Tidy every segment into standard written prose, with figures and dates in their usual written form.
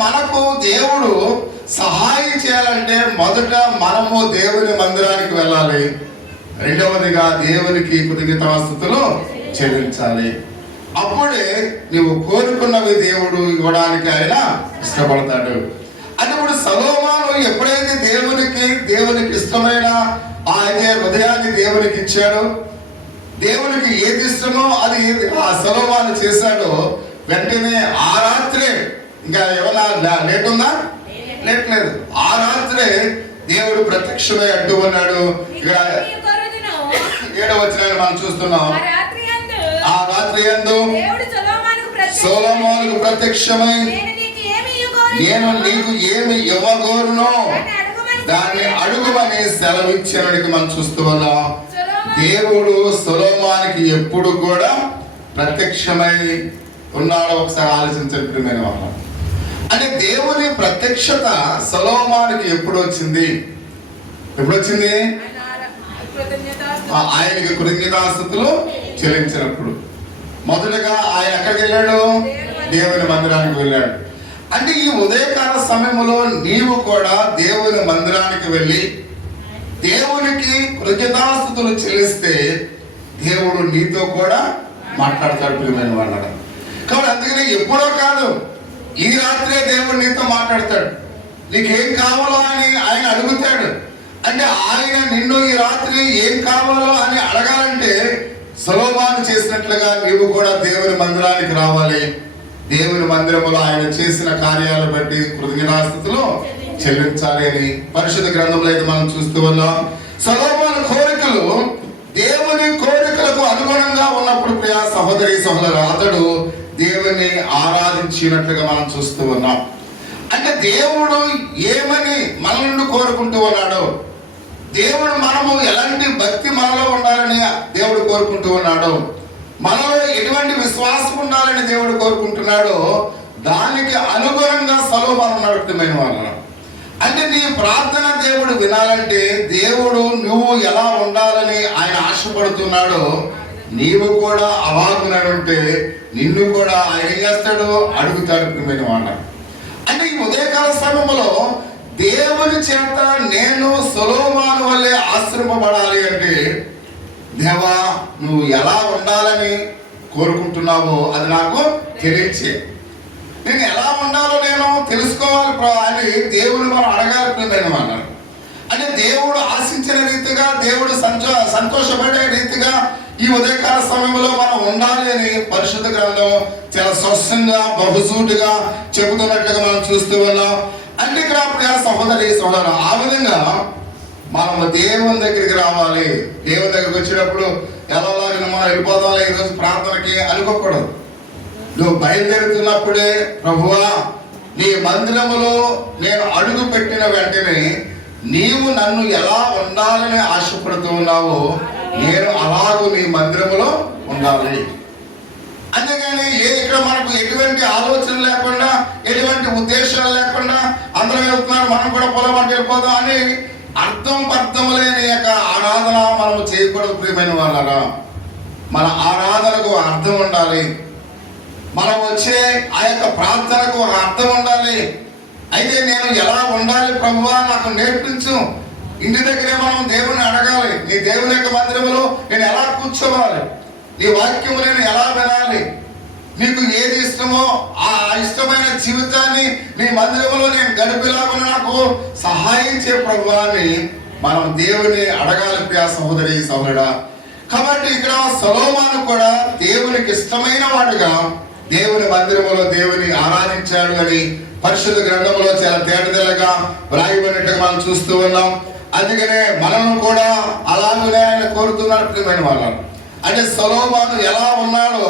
మనకు దేవుడు సహాయం చేయాలంటే మొదట మనము దేవుని మందిరానికి వెళ్ళాలి, రెండవదిగా దేవునికి కృతజ్ఞతాస్తుతులు చెల్లించాలి. అప్పుడే నువ్వు కోరుకున్నవి దేవుడు ఇవ్వడానికి ఆయన ఇష్టపడతాడు. అప్పుడు సొలొమోను ఎప్పుడైతే దేవునికి ఇష్టమైన ఆయన హృదయాన్ని దేవునికి ఇచ్చాడో, దేవునికి ఏది ఇష్టమో అది ఆ సొలొమోను చేశాడో, వెంటనే ఆ రాత్రే, ఇంకా ఏమన్నా లేట్ ఉందా? లేట్ లేదు. ఆ రాత్రే దేవుడు ప్రత్యక్షమై అంటూ ఉన్నాడు. ఇక్కడ 7వ వచనాన్ని మనం చూస్తున్నాం. ఆ రాత్రి యందు సొలొమోనుకు ప్రత్యక్షమై, నేను నీకు ఏమి ఇవ్వగోరునో దాన్ని అడుగుమని సెలవిచ్చానికి మనం చూస్తూ ఉన్నాం. దేవుడు సొలొమోనుకి ఎప్పుడు కూడా ప్రత్యక్షమై ఉన్నాడో ఒకసారి ఆలోచించండి ప్రియమైన వాళ్ళు. అంటే దేవుని ప్రత్యక్షత సొలొమోనుకి ఎప్పుడు వచ్చింది? ఆయనకి కృతజ్ఞతాస్తుతులు చెల్లించినప్పుడు. మొదటగా ఆయన ఎక్కడికి వెళ్ళాడు? దేవుని మందిరానికి వెళ్ళాడు. అంటే ఈ ఉదయకాల సమయంలో నీవు కూడా దేవుని మందిరానికి వెళ్ళి దేవునికి కృతజ్ఞతాస్తుతులు చెల్లిస్తే దేవుడు నీతో కూడా మాట్లాడతాడు ప్రియమైన వాళ్ళ. కాబట్టి అందుకని ఎప్పుడో కాదు, ఈ రాత్రే దేవుడు నీతో మాట్లాడతాడు. నీకేం కావాలో అని ఆయన అడుగుతాడు. అంటే ఆయన నిన్ను ఈ రాత్రి ఏం కావాలో అని అడగాలంటే సొలొమోను చేసినట్లుగా నీవు కూడా దేవుని మందిరానికి రావాలి. దేవుని మందిరములో ఆయన చేసిన కార్యాలను బట్టి కృతజ్ఞతాస్తుతులు చెల్లించాలి అని పరిశుద్ధ గ్రంథంలో అయితే మనం చూస్తూ ఉన్నాం. సొలొమోను కోరికలు దేవుని కోరికలకు అనుగుణంగా ఉన్నప్పుడు ప్రియ సహోదరి సహోదరు, అతడు దేవుని ఆరాధించినట్లుగా మనం చూస్తూ ఉన్నాం. అంటే దేవుడు ఏమని మన నుండి కోరుకుంటూ ఉన్నాడో, దేవుడు మనము ఎలాంటి భక్తి మనలో ఉండాలని దేవుడు కోరుకుంటూ ఉన్నాడో, మనలో ఎటువంటి విశ్వాసం ఉండాలని దేవుడు కోరుకుంటున్నాడో దానికి అనుగుణంగా సొలొమోను నడుపుతున్న వాళ్ళు. అంటే నీ ప్రార్థన దేవుడు వినాలంటే, దేవుడు నువ్వు ఎలా ఉండాలని ఆయన ఆశపడుతున్నాడో నీవు కూడా అలాగునంటే నిన్ను కూడా ఆయన ఏం చేస్తాడు? అడుగుతాడు ప్రియమైన వాళ్ళ. అంటే ఈ ఉదయకాల సమయంలో దేవుని చేత నేను సొలొమోను వల్లే ఆశ్రయింపబడాలి అంటే, దేవా నువ్వు ఎలా ఉండాలని కోరుకుంటున్నావో అది నాకు తెలియచే. నేను ఎలా ఉండాలో నేను తెలుసుకోవాలి అని దేవుని మనం అడగాలి ప్రియమైన వాళ్ళు. అంటే దేవుడు ఆశించిన రీతిగా, దేవుడు సంతోషపడే రీతిగా ఈ ఉదయకాల సమయంలో మనం ఉండాలి అని పరిశుద్ధ గ్రంథం చాలా స్పష్టంగా బహుసూటిగా చెబుతున్నట్లుగా మనం చూస్తూ ఉన్నాం. అంటే ఇక్కడ సహోదరి సహోదరు, ఆ విధంగా మనము దేవుని దగ్గరికి రావాలి. దేవుని దగ్గరికి వచ్చినప్పుడు ఎలాగ మనం వెళ్ళిపోదాం ఈరోజు ప్రార్థనకి అనుకోకూడదు. నువ్వు బయలుదేరుతున్నప్పుడే, ప్రభువా నీ మందిరములో నేను అడుగు పెట్టిన వెంటనే నీవు నన్ను ఎలా ఉండాలని ఆశపడుతూ ఉన్నావో నేను అలాగూ నీ మందిరములో ఉండాలి. అంతేగాని ఇక్కడ మనకు ఎటువంటి ఆలోచన లేకుండా, ఎటువంటి ఉద్దేశాలు లేకుండా అందరం వెళ్తున్నారు మనం కూడా పొలం అంటే వెళ్ళిపోదాం అని అర్థం లేని యొక్క ఆరాధన మనము చేయకూడదు ప్రియమైన వాళ్ళరా. మన ఆరాధనకు అర్థం ఉండాలి. మనం వచ్చే ఆ యొక్క ప్రార్థనకు ఒక అర్థం ఉండాలి. అయితే నేను ఎలా ఉండాలి ప్రభువా నాకు నేర్పించు. ఇంటి దగ్గరే మనం దేవుని అడగాలి. నీ దేవుని యొక్క మందిరంలో నేను ఎలా కూర్చోవాలి, నీ వాక్యము నేను ఎలా వినాలి, నీకు ఏది ఇష్టమో ఆ ఇష్టమైన జీవితాన్ని నీ మందిరంలో నేను గడిపేలాగా నాకు సహాయం చే ప్రభువా అని మనం దేవుని అడగాలి ప్రియ సహోదరి సహోదరుడా. కాబట్టి ఇక్కడ సొలొమోను కూడా దేవునికి ఇష్టమైన వాడుగా దేవుని మందిరంలో దేవుని ఆరాధించాడు అని పరిశుద్ధ గ్రంథంలో చాలా తేటతెల్లగా వ్రాయబడినట్టుగా మనం చూస్తూ ఉన్నాం. అందుకనే మనం కూడా అలాగే ఆయన కోరుతున్నారు ప్రియమైన వాళ్ళు. అంటే సొలొమోను ఎలా ఉన్నాడో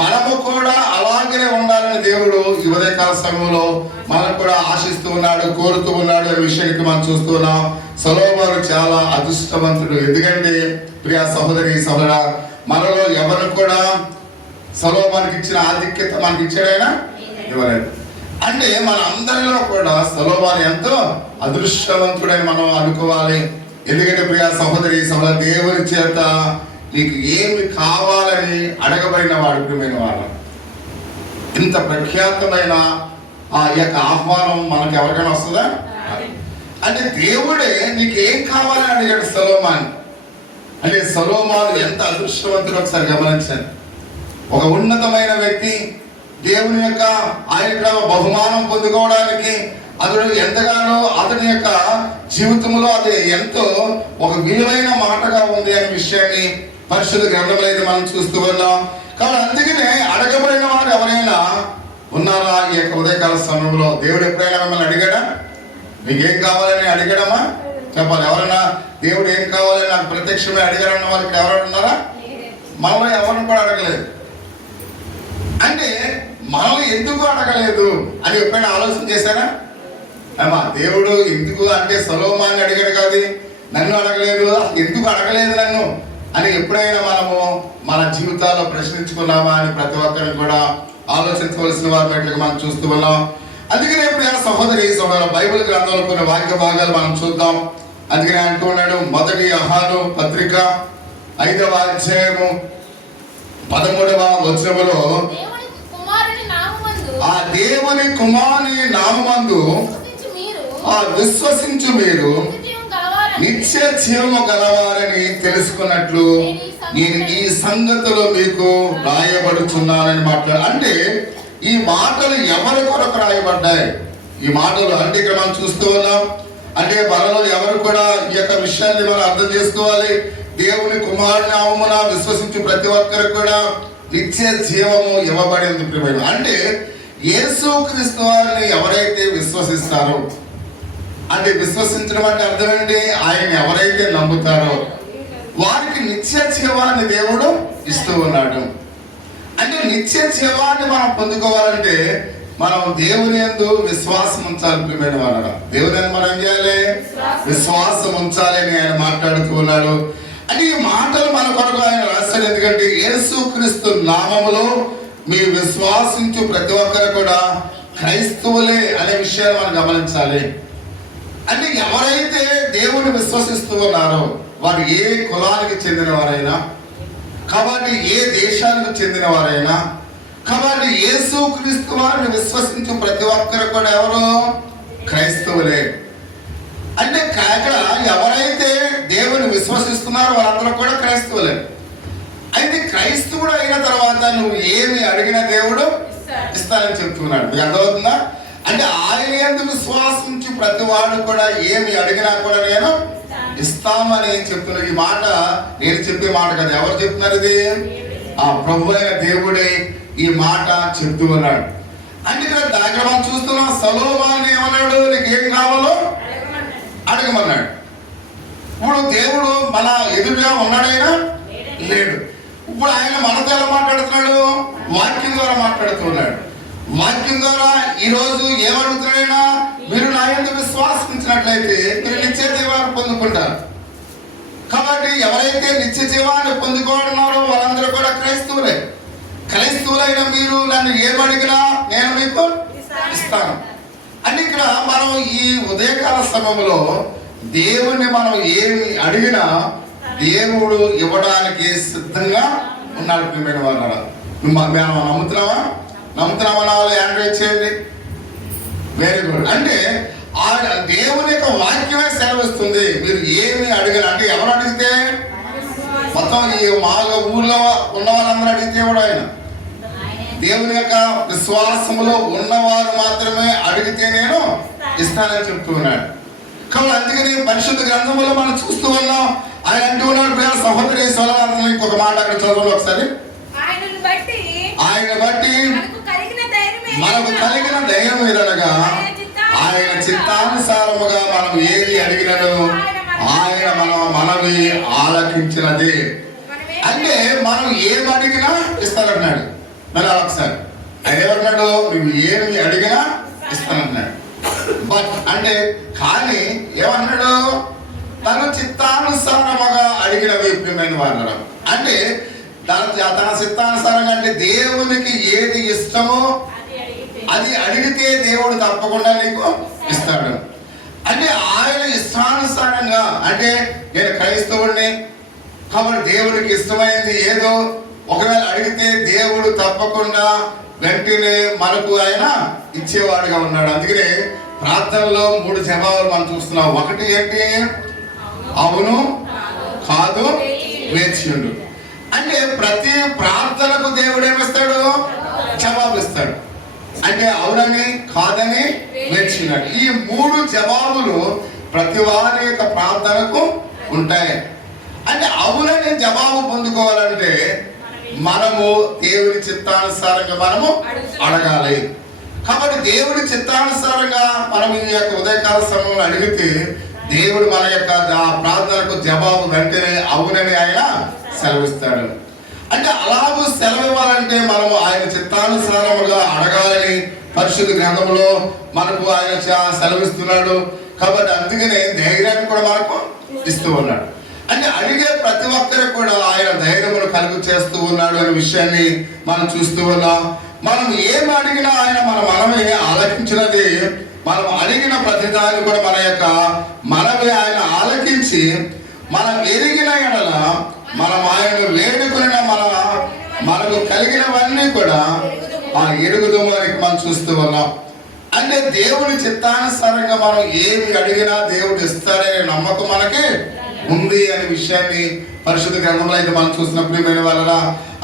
మనము కూడా అలాగే ఉండాలని దేవుడు ఈ ఉదయకాల సమయంలో మనం కూడా ఆశిస్తూ ఉన్నాడు, కోరుతూ ఉన్నాడు అనే విషయానికి మనం చూస్తూ ఉన్నాం. సొలొమోను చాలా అదృష్టవంతుడు. ఎందుకంటే ప్రియ సహోదరి సహోదరా, మనలో ఎవరు కూడా సొలొమోనుకి ఇచ్చిన ఆధిక్యత మనకి ఇచ్చాడైనా ఎవరైనా. అంటే మన అందరిలో కూడా సొలొమోను ఎంతో అదృష్టవంతుడని మనం అనుకోవాలి. ఎందుకంటే ప్రియ సహోదరి సహోదర, దేవుని చేత నీకు ఏమి కావాలని అడగబడిన వాడు ప్రియమైన వాడు. ఇంత ప్రఖ్యాతమైన ఈ యొక్క ఆహ్వానం మనకు ఎవరికైనా వస్తుందా? అంటే దేవుడే నీకు ఏం కావాలని అడిగాడు సొలొమోను. అంటే సొలొమోను ఎంత అదృష్టవంతుడు ఒకసారి గమనించండి. ఒక ఉన్నతమైన వ్యక్తి దేవుని యొక్క ఆయన బహుమానం పొందుకోవడానికి అతడు ఎంతగానో అతని యొక్క జీవితంలో అది ఎంతో ఒక విలువైన మాటగా ఉంది అనే విషయాన్ని పరిశుద్ధ గ్రంథంలో అయితే మనం చూస్తూ ఉన్నాం. కాబట్టి అందుకనే అడగబడిన వారు ఎవరైనా ఉన్నారా ఈ యొక్క ఉదయకాల సమయంలో? దేవుడు ఎప్పుడైనా మిమ్మల్ని అడిగాడా? నీకేం కావాలని అడిగాడమ్మా? చెప్పాలి. ఎవరైనా దేవుడు ఏం కావాలని నాకు ప్రత్యక్షమే అడిగారన్న వాళ్ళకి ఎవరైనా ఉన్నారా? మనలో ఎవరిని కూడా అడగలేదు. అంటే మనల్ని ఎందుకు అడగలేదు అని ఎప్పుడైనా ఆలోచన చేశారా? అమ్మా దేవుడు ఎందుకు అంటే సొలొమోనుని అడిగాడు కాదు, నన్ను అడగలేదు, ఎందుకు అడగలేదు నన్ను అని ఎప్పుడైనా మనము మన జీవితాల్లో ప్రశ్నించుకున్నామా అని ప్రతి ఒక్కరిని కూడా ఆలోచించవలసిన వారినట్లుగా మనం చూస్తూ ఉన్నాం. అందుకనే ఇప్పుడు సహోదరి బైబిల్ గ్రంథంలో కొన్ని వాక్య భాగాలు మనం చూద్దాం. అందుకనే అంటూ ఉన్నాడు, మొదటి యోహాను పత్రిక 5వ అధ్యాయము 13వ వచనములో, ఆ దేవుని కుమారుని నామమందు విశ్వసించు మీరు నిత్య జీవము గలవారని తెలుసుకున్నట్లు నేను ఈ సంగతిలో మీకు రాయబడుచున్నానని మాట్లాడు. అంటే ఈ మాటలు ఎవరి కొరకు రాయబడ్డాయి? ఈ మాటలు అంటే ఇక్కడ మనం చూస్తూ ఉన్నాం. అంటే మనలో ఎవరు కూడా ఈ యొక్క విషయాన్ని మనం అర్థం చేసుకోవాలి. దేవుని కుమారుని నామమున విశ్వసించు ప్రతి ఒక్కరికి కూడా నిత్య జీవము ఇవ్వబడింది. ప్రియమైన అంటే యేసుక్రీస్తు వారిని ఎవరైతే విశ్వసిస్తారో, అంటే విశ్వసించడం అంటే అర్థం ఏంటి? ఆయన ఎవరైతే నమ్ముతారో వారికి నిత్య జీవాన్ని దేవుడు ఇస్తూ ఉన్నాడు. అంటే నిత్య జీవాన్ని మనం పొందుకోవాలంటే మనం దేవుని యందు విశ్వాసం ఉంచాలి. ప్రియమైన వారు, దేవుని యందు మనం ఏం చేయాలి? విశ్వాసం ఉంచాలి అని ఆయన మాట్లాడుతూ ఉన్నాడు. అంటే ఈ మాటలు మన కొరకు ఆయన రాశాడు. ఎందుకంటే యేసుక్రీస్తు నామములో మీరు విశ్వాసించు ప్రతి ఒక్కరు కూడా క్రైస్తవులే అనే విషయాన్ని మనం గమనించాలి. అంటే ఎవరైతే దేవుని విశ్వసిస్తూ ఉన్నారో వారు ఏ కులానికి చెందిన వారైనా, కాబట్టి ఏ దేశానికి చెందిన వారైనా, కాబట్టి యేసుక్రీస్తు వారిని విశ్వసించు ప్రతి ఒక్కరు కూడా ఎవరు? క్రైస్తవులే. అంటే అక్కడ ఎవరైతే దేవుని విశ్వసిస్తున్నారో వాళ్ళందరూ కూడా క్రైస్తవులే. అయితే క్రైస్తవుడు అయిన తర్వాత నువ్వు ఏమి అడిగిన దేవుడు ఇస్తానని చెప్తున్నాడు. మీకు అర్థమవుతుందా? అంటే ఆయన యందు విశ్వాసించి ప్రతి వాడు కూడా ఏమి అడిగినా కూడా నేను ఇస్తామని చెప్తున్నా. ఈ మాట నేను చెప్పే మాట కదా, ఎవరు చెప్తున్నారు? ఇది ఆ ప్రభు అయిన దేవుడే ఈ మాట చెప్తూ ఉన్నాడు. అంటే ఇక్కడ మనం చూస్తున్నాం, సొలొమోను ఏమన్నాడు? నీకు ఏం కావాలో అడగమన్నాడు. ఇప్పుడు దేవుడు మన ఎదురుగా ఉన్నాడైనా లేడు. ఇప్పుడు ఆయన మనతో ఎలా మాట్లాడుతున్నాడు? వాక్యం ద్వారా మాట్లాడుతున్నాడు. వాక్యం ద్వారా ఈ రోజు ఏమడుగుతున్నాడైనా, మీరు నా యందు విశ్వాసించినట్లయితే మీరు నిత్య జీవాన్ని పొందుకుంటారు. కాబట్టి ఎవరైతే నిత్య జీవాన్ని పొందుకోవడున్నారో వాళ్ళందరూ కూడా క్రైస్తవులే. క్రైస్తవులైన మీరు నన్ను ఏమడిగినా నేను మీకు ఇస్తాను. అంటే ఇక్కడ మనం ఈ ఉదయకాల సమయంలో దేవుణ్ణి మనం ఏమి అడిగినా దేవుడు ఇవ్వడానికి సిద్ధంగా ఉన్నాడు. ప్రియమైన వారు, మేము నమ్ముతున్నామా? నమ్ముతున్నామా? వాళ్ళు యాండ్రాయిడ్ చేయండి. Very good. అంటే ఆ దేవుని యొక్క వాక్యమే సెలవిస్తుంది మీరు ఏమి అడిగిన. అంటే ఎవరు అడిగితే? మొత్తం ఈ మా ఊర్లో ఉన్న వాళ్ళందరూ అడిగితే కూడా ఆయన దేవుని యొక్క విశ్వాసములో ఉన్నవారు మాత్రమే అడిగితే నేను ఇస్తానని చెప్తూ ఉన్నాడు. కాబట్టి అందుకని పరిశుద్ధ గ్రంథంలో మనం చూస్తూ ఉన్నాం. ఆయన అంటూ ఉన్నాడు, సహోదరి సొలొమోను ఇంకొక మాట అక్కడ చదవండి ఒకసారి. ఆయన బట్టి మనకు కలిగిన ధైర్యం ఏదనగా ఆయన చిత్తానుసారముగా మనం ఏది అడిగినను ఆయన మనవి ఆలకించినది. అంటే మనం ఏమి అడిగినా ఇస్తానన్నాడు. మరి ఒకసారి ఆయన ఏమన్నాడు? నువ్వు ఏమి అడిగినా ఇస్తానన్నాడు. బట్ అంటే కానీ ఏమన్నాడు? తను చిత్తానుసారముగా అడిగినవి. ప్రియమైన వారు, అంటే తన చిత్తానుసారంగా, అంటే దేవునికి ఏది ఇష్టమో అది అడిగితే దేవుడు తప్పకుండా నీకు ఇస్తాడు. అంటే ఆయన ఇష్టానుసారంగా, అంటే నేను క్రైస్తవుడిని కాబట్టి దేవుడికి ఇష్టమైంది ఏదో ఒకవేళ అడిగితే దేవుడు తప్పకుండా వెంటనే మనకు ఆయన ఇచ్చేవాడుగా ఉన్నాడు. అందుకనే ప్రార్థనలో 3 జవాబులు మనం చూస్తున్నాం. ఒకటి ఏంటి? అవును, కాదు, వేచియుండు. అంటే ప్రతి ప్రార్థనకు దేవుడు ఏమిస్తాడు? జవాబు ఇస్తాడు. అంటే అవునని, కాదని, వేచియున్నాడు. ఈ 3 జవాబులు ప్రతి వారి యొక్క ప్రార్థనకు ఉంటాయి. అంటే అవునని జవాబు పొందుకోవాలంటే మనము దేవుని చిత్తానుసారంగా మనము అడగాలి. కాబట్టి దేవుడి చిత్తానుసారంగా మనం ఈ యొక్క ఉదయకాల సమయంలో అడిగితే దేవుడు మన యొక్క ఆ ప్రార్థనకు జవాబు వెంటనే అవునని ఆయన సెలవిస్తాడు. అంటే అలాగూ సెలవు ఇవ్వాలంటే మనము ఆయన చిత్తానుసారముగా అడగాలని పరిశుద్ధ గ్రంథంలో మనకు ఆయన సెలవిస్తున్నాడు. కాబట్టి అందుకనే ధైర్యాన్ని కూడా మనకు ఇస్తూ ఉన్నాడు. అంటే అడిగే ప్రతి ఒక్కరికి కూడా ఆయన ధైర్యమును కలుగు చేస్తూ ఉన్నాడు అనే విషయాన్ని మనం చూస్తూ ఉన్నాం. మనం ఏం అడిగినా ఆయన మన మనమే ఆలకించినది. మనం అడిగిన ప్రతిదాన్ని కూడా మన యొక్క మనమే ఆయన ఆలకించి మనం ఎరిగిన ఎడల మనం ఆయనను వేడుకున్న మనకు కలిగినవన్నీ కూడా ఆ ఎరుగుదము అని మనం చూస్తూ ఉన్నాం. అంటే దేవుని చిత్తానుసారంగా మనం ఏమి అడిగినా దేవుడు ఇస్తాడనే నమ్మకం మనకి ఉంది అనే విషయాన్ని పరిశుద్ధ గ్రంథంలో అయితే మనం చూసిన ప్రియమైన వాళ్ళ.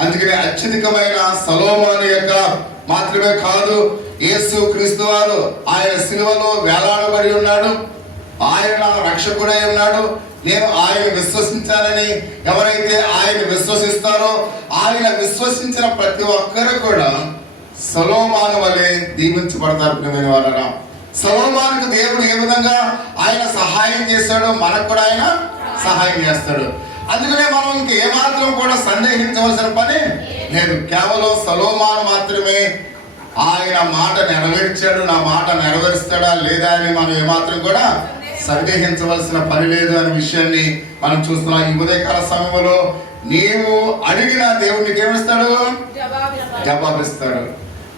అందుకనే అత్యధికమైన సొలొమోను యొక్క మాత్రమే కాదు, యేసు క్రీస్తు వారు ఆయన సిలువలో వేలాడబడి ఉన్నాడు. ఆయన రక్షకుడై ఉన్నాడు. నేను ఆయన విశ్వసించానని ఎవరైతే ఆయన విశ్వసిస్తారో ఆయన విశ్వసించిన ప్రతి ఒక్కరు కూడా సొలొమోను వలె దీవించబడతారు. ప్రియమైన వాళ్ళ, సొలొమోనుకు దేవుడు ఏ విధంగా ఆయన సహాయం చేశాడో మనకు కూడా ఆయన సహాయం చేస్తాడు. అందుకనే మనం ఇంక ఏమాత్రం కూడా సందేహించవలసిన పని లేదు. కేవలం సొలొమోను మాత్రమే ఆయన మాట నెరవేర్చాడు, నా మాట నెరవేరుస్తాడా లేదా అని మనం ఏమాత్రం కూడా సందేహించవలసిన పని లేదు అనే విషయాన్ని మనం చూస్తున్నాం. ఈ ఉదయకాల సమయంలో నీవు అడిగిన దేవునికి ఏమిస్తాడు? జవాబిస్తాడు.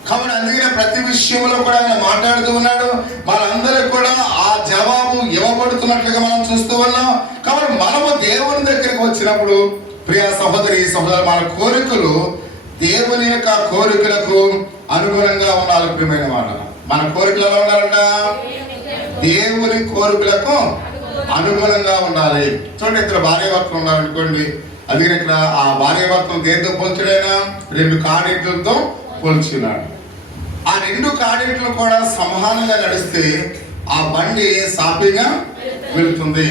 కాబట్టి అందుకనే ప్రతి విషయంలో కూడా ఆయన మాట్లాడుతూ ఉన్నాడు. మనందరికి కూడా ఆ జవాబు ఇవ్వబడుతున్నట్లుగా మనం చూస్తూ ఉన్నాం. కాబట్టి మనము దేవుని దగ్గరికి వచ్చినప్పుడు ప్రియ సహోదరి సహోదరు, మన కోరికలు దేవుని యొక్క కోరికలకు అనుగుణంగా ఉండాలి. ప్రియమైన వాళ్ళ, మన కోరికలు ఎలా ఉండాలంట? దేవుని కోరికలకు అనుగుణంగా ఉండాలి. చూడండి, ఇద్దరు భార్యాభర్తలు ఉన్నారనుకోండి. అందుకని ఇక్కడ ఆ భార్యాభర్తలు దేంతో పోల్చడైనా 2 కాడెట్లతో పోల్చున్నాడు. ఆ 2 కాడెట్లు కూడా సమానంగా నడిస్తే ఆ బండి సాఫీగా వెళ్తుంది.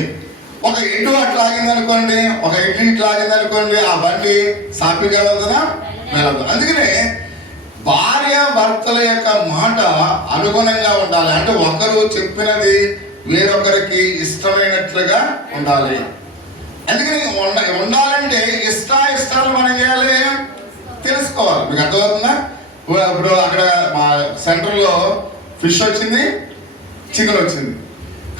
ఒక ఎడ్డు అట్లా ఆగింది అనుకోండి, ఒక ఎడ్లు ఇట్లా ఆగింది అనుకోండి, ఆ బండి సాఫీగా వెళ్తుందా? వెళ్ళదు. అందుకనే భార్య భర్తల యొక్క మాట అనుగుణంగా ఉండాలి. అంటే ఒకరు చెప్పినది వేరొకరికి ఇష్టమైనట్లుగా ఉండాలి. అందుకని ఉండాలంటే ఇష్టాలు మనం చేయాలి, తెలుసుకోవాలి. మీకు అర్థమవుతుందా? ఇప్పుడు అక్కడ మా సెంటర్లో ఫిష్ వచ్చింది, చికెన్ వచ్చింది.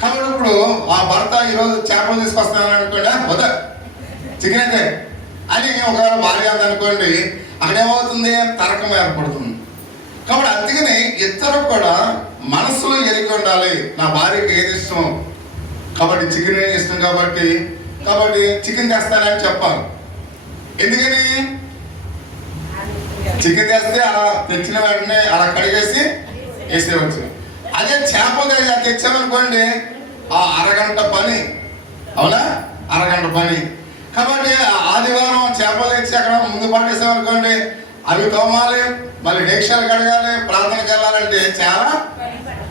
కాబట్టి ఇప్పుడు ఆ భర్త ఈరోజు చేపలు తీసుకొస్తాను అనుకోండి, వద్ద చికెన్ అయితే అని ఒకవేళ భార్య అనుకోండి, అక్కడ ఏమవుతుంది? తర్కం ఏర్పడుతుంది. కాబట్టి అందుకని ఇద్దరు కూడా మనసులో ఎరిగి ఉండాలి. నా భార్యకి ఏది ఇష్టం, కాబట్టి చికెన్ ఇష్టం కాబట్టి చికెన్ తెస్తానని చెప్పాలి. ఎందుకని? చికెన్ తెస్తే అలా తెచ్చిన వెంటనే అలా కడిగేసి వేసేవచ్చు. అదే చేపలు తెచ్చామనుకోండి, ఆ అరగంట పని, అవునా? అరగంట పని. కాబట్టి ఆదివారం చేపలు తెచ్చి అక్కడ ముందు పాటేసామనుకోండి, అవి తోమాలి, మళ్ళీ డేక్షాలు కడగాలి, ప్రార్థనకి వెళ్ళాలంటే చాలా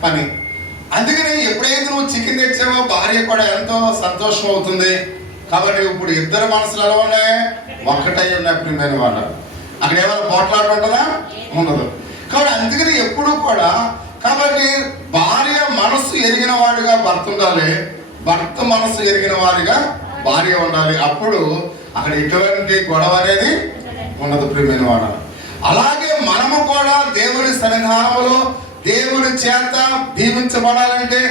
పని. అందుకని ఎప్పుడైతే నువ్వు చికెన్ తెచ్చావో భార్య కూడా ఎంతో సంతోషం అవుతుంది. కాబట్టి ఇప్పుడు ఇద్దరు మనసులు ఎలా ఉన్నాయి? ఒక్కటై ఉన్నాయి. ప్రియమైన వాళ్ళు, అక్కడ ఏమైనా పోట్లాట ఉంటుందా? ఉండదు. కాబట్టి అందుకని ఎప్పుడు కూడా కాబట్టి భార్య మనస్సు ఎరిగిన వాడిగా భర్త ఉండాలి, భర్త మనస్సు ఎరిగిన వాడిగా భార్య ఉండాలి. అప్పుడు అక్కడ ఎటువంటి గొడవ అనేది ఉండదు. ప్రియమైన వాడు, అలాగే మనము కూడా దేవుని సన్నిధానంలో దేవుని చేత దీవించబడాలంటే,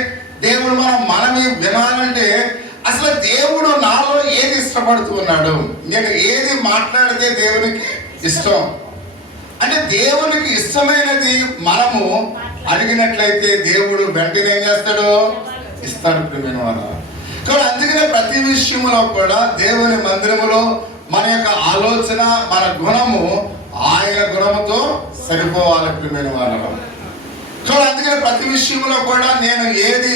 దేవుడు మనవి వినాలంటే అసలు దేవుడు నాలో ఏది ఇష్టపడుతూ ఉన్నాడు, నేను ఏది మాట్లాడితే దేవునికి ఇష్టం అంటే దేవునికి ఇష్టమైనది మనము అడిగినట్లయితే దేవుడు వెంటనే ఏం చేస్తాడు? ఇస్తాడు. ప్రియమైన వారు, కాబట్టి అందుకనే ప్రతి విషయంలో కూడా దేవుని మందిరములో మన యొక్క ఆలోచన, మన గుణము ఆయన గుణముతో సరిపోవాలి. ప్రియమైన వారు, ప్రతి విషయంలో కూడా నేను ఏది